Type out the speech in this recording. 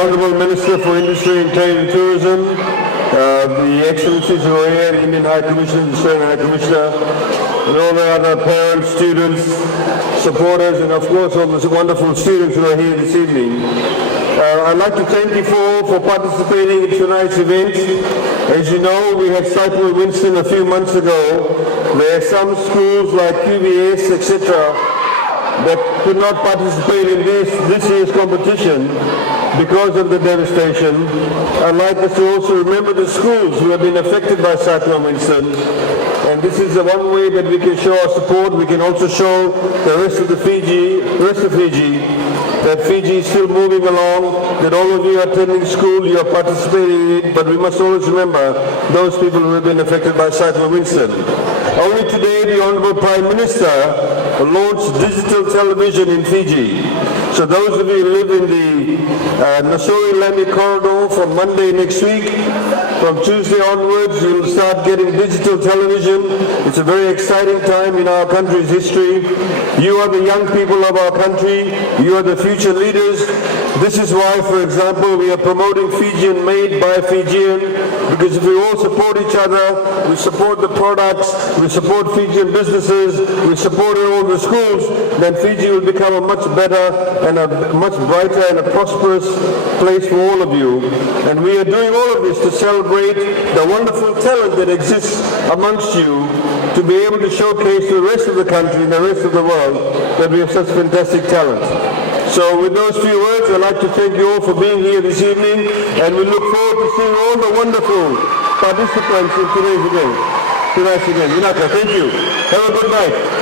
Honourable Minister for Industry and Trade and Tourism, the Excellencies who are here, the Indian High Commissioner, the Australian High Commissioner, and all the other parents, students, supporters, and of course all the wonderful students who are here this evening. I'd like to thank you for participating in tonight's event. As you know, we had Cycle Winston a few months ago. There are some schools like QBS, etc., that could not participate in this year's competition because of the devastation. I'd like us to also remember the schools who have been affected by Cyclone Winston. And this is the one way that we can show our support. We can also show the rest of Fiji, that Fiji is still moving along, that all of you are attending school, you are participating in it, but we must always remember those people who have been affected by Cyclone Winston. Only today, the Honourable Prime Minister launched digital television in Fiji. So those of you who live in the Nassau-Lamy corridor from Monday next week, from Tuesday onwards, you'll start getting digital television. It's a very exciting time in our country's history. You are the young people of our country. You are the future leaders. This is why, for example, we are promoting Fijian made by Fijian, because if we all support each other, we support the products, we support Fijian businesses, we support all the schools, then Fiji will become a much better and a much brighter and a prosperous place for all of you. And we are doing all of this to celebrate the wonderful talent that exists amongst you, to be able to showcase to the rest of the country and the rest of the world that we have such fantastic talent. So with those few words, I'd like to thank you all for being here this evening, and we look forward to seeing all the wonderful participants in tonight's event. Vinaka, thank you. Have a good night.